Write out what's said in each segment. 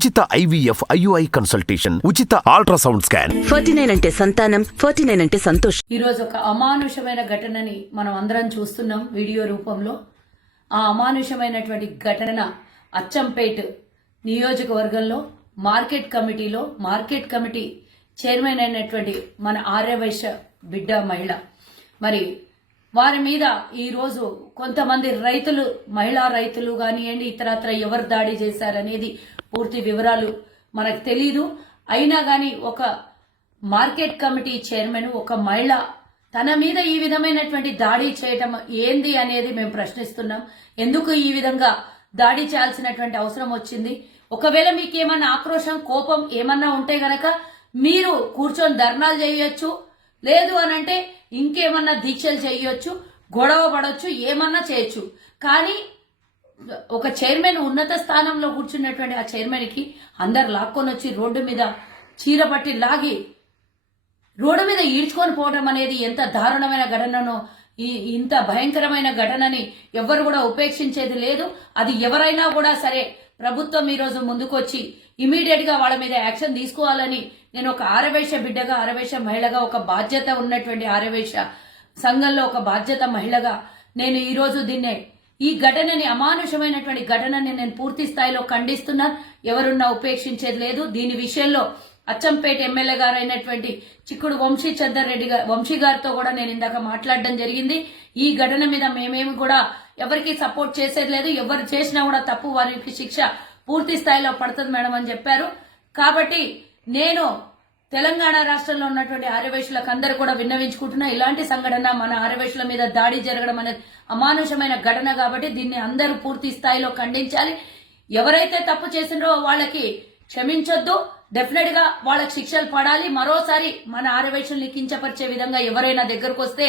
ఉచిత IVF IUI consultation, ఉచిత ultrasound scan. 49 అంటే సంతానం, 49 అంటే సంతోషం. ఈ రోజు ఒక అమానుషమైన ఘటనని మనం అందరం చూస్తున్నాం వీడియో రూపంలో. ఆ అమానుషమైనటువంటి ఘటన అచ్చంపేట్ నియోజకవర్గంలో మార్కెట్ కమిటీ చైర్మన్ అయినటువంటి మన ఆర్యవైశ్య బిడ్డ మహిళ, మరి వారి మీద ఈ రోజు కొంతమంది రైతులు, మహిళా రైతులు కానివ్వండి, ఇతరత్ర ఎవరు దాడి చేశారనేది పూర్తి వివరాలు మనకు తెలీదు. అయినా గాని ఒక మార్కెట్ కమిటీ చైర్మన్, ఒక మహిళ తన మీద ఈ విధమైనటువంటి దాడి చేయటం ఏంది అనేది మేము ప్రశ్నిస్తున్నాం. ఎందుకు ఈ విధంగా దాడి చేయాల్సినటువంటి అవసరం వచ్చింది? ఒకవేళ మీకేమన్నా ఆక్రోశం, కోపం ఏమన్నా ఉంటే గనక మీరు కూర్చొని ధర్నాలు చేయొచ్చు, లేదు అనంటే ఇంకేమన్నా దీక్షలు చేయొచ్చు, గొడవ పడవచ్చు, ఏమన్నా చేయొచ్చు. కానీ ఒక చైర్మన్ ఉన్నత స్థానంలో కూర్చున్నటువంటి ఆ చైర్మన్ కి అందరు లాక్కొని వచ్చి రోడ్డు మీద చీరపట్టి లాగి రోడ్డు మీద ఈడ్చుకొని పోవడం అనేది ఎంత దారుణమైన ఘటననో, ఇంత భయంకరమైన ఘటనని ఎవ్వరు కూడా ఉపేక్షించేది లేదు. అది ఎవరైనా కూడా సరే ప్రభుత్వం ఈ రోజు ముందుకొచ్చి ఇమీడియట్ గా వాళ్ళ మీద యాక్షన్ తీసుకోవాలని నేను ఒక ఆర్యవైశ్య బిడ్డగా, ఆర్యవైశ్య మహిళగా, ఒక బాధ్యత ఉన్నటువంటి ఆర్యవైశ్య సంఘంలో ఒక బాధ్యత మహిళగా నేను ఈ రోజు ఈ ఘటనని, అమానుషమైనటువంటి ఘటనని నేను పూర్తి స్థాయిలో ఖండిస్తున్నా. ఎవరున్నా ఉపేక్షించేది లేదు. దీని విషయంలో అచ్చంపేట ఎమ్మెల్యే గారు అయినటువంటి చిక్కుడు వంశీ గారితో కూడా నేను ఇందాక మాట్లాడడం జరిగింది. ఈ ఘటన మీద మేమేమి కూడా ఎవరికి సపోర్ట్ చేసేది లేదు. ఎవరు చేసినా కూడా తప్పు, వారికి శిక్ష పూర్తి స్థాయిలో పడుతుంది మేడం అని చెప్పారు. కాబట్టి నేను తెలంగాణ రాష్ట్రంలో ఉన్నటువంటి ఆర్యవైశ్యులకు అందరూ కూడా విన్నవించుకుంటున్నా, ఇలాంటి సంఘటన మన ఆర్యవైశ్యుల మీద దాడి జరగడం అనేది అమానుషమైన ఘటన. కాబట్టి దీన్ని అందరూ పూర్తి స్థాయిలో ఖండించాలి. ఎవరైతే తప్పు చేసినో వాళ్ళకి క్షమించొద్దు, డెఫినెట్ గా వాళ్ళకి శిక్షలు పడాలి. మరోసారి మన ఆర్యవైశ్యుల్ని కించపరిచే విధంగా ఎవరైనా దగ్గరకు వస్తే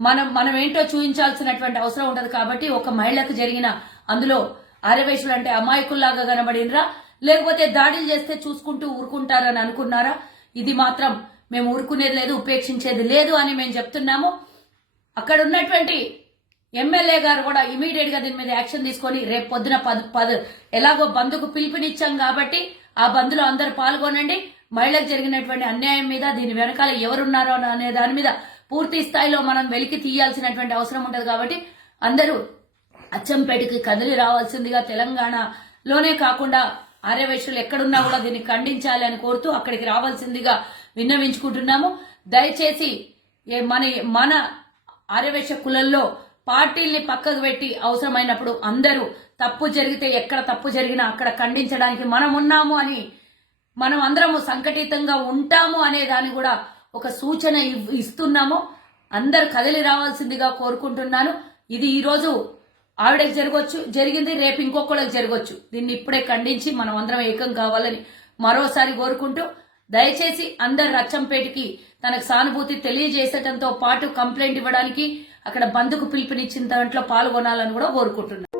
మనం ఏంటో చూపించాల్సినటువంటి అవసరం ఉంటది. కాబట్టి ఒక మహిళకు జరిగిన అందులో ఆర్యవైశ్యులు అంటే అమాయకుల్లాగా కనబడినరా, లేకపోతే దాడులు చేస్తే చూసుకుంటూ ఊరుకుంటారని అనుకున్నారా? ఇది మాత్రం మేము ఊరుకునేది లేదు, ఉపేక్షించేది లేదు అని మేము చెప్తున్నాము. అక్కడ ఉన్నటువంటి ఎమ్మెల్యే గారు కూడా ఇమీడియట్ గా దీని మీద యాక్షన్ తీసుకొని రేపు పొద్దున ఎలాగో బంద్కు పిలుపునిచ్చాం కాబట్టి ఆ బంద్లో అందరూ పాల్గొనండి. మహిళలకు జరిగినటువంటి అన్యాయం మీద, దీని వెనకాల ఎవరున్నారో అనే దాని మీద పూర్తి స్థాయిలో మనం వెలికి తీయాల్సినటువంటి అవసరం ఉంటది. కాబట్టి అందరూ అచ్చంపేటకి కదిలి రావాల్సిందిగా, తెలంగాణలోనే కాకుండా ఆర్యవైశ్యులు ఎక్కడున్నా కూడా దీన్ని ఖండించాలి అని కోరుతూ అక్కడికి రావాల్సిందిగా విన్నవించుకుంటున్నాము. దయచేసి మన ఆర్యవైశ్య కులంలో పార్టీల్ని పక్కకు పెట్టి అవసరమైనప్పుడు అందరూ తప్పు జరిగితే, ఎక్కడ తప్పు జరిగినా అక్కడ ఖండించడానికి మనం ఉన్నాము అని, మనం అందరము సంఘటితంగా ఉంటాము అనే దాన్ని కూడా ఒక సూచన ఇస్తున్నాము. అందరు కదిలి రావాల్సిందిగా కోరుకుంటున్నాను. ఇది ఈ రోజు ఆవిడకి జరిగింది, రేపు ఇంకొకళ్ళకి జరగవచ్చు. దీన్ని ఇప్పుడే ఖండించి మనం అందరం ఏకం కావాలని మరోసారి కోరుకుంటూ, దయచేసి అందరు అచ్చంపేటకి తనకు సానుభూతి తెలియజేసటంతో పాటు కంప్లైంట్ ఇవ్వడానికి, అక్కడ బంద్కు పిలుపునిచ్చిన దాంట్లో పాల్గొనాలని కూడా కోరుకుంటున్నాను.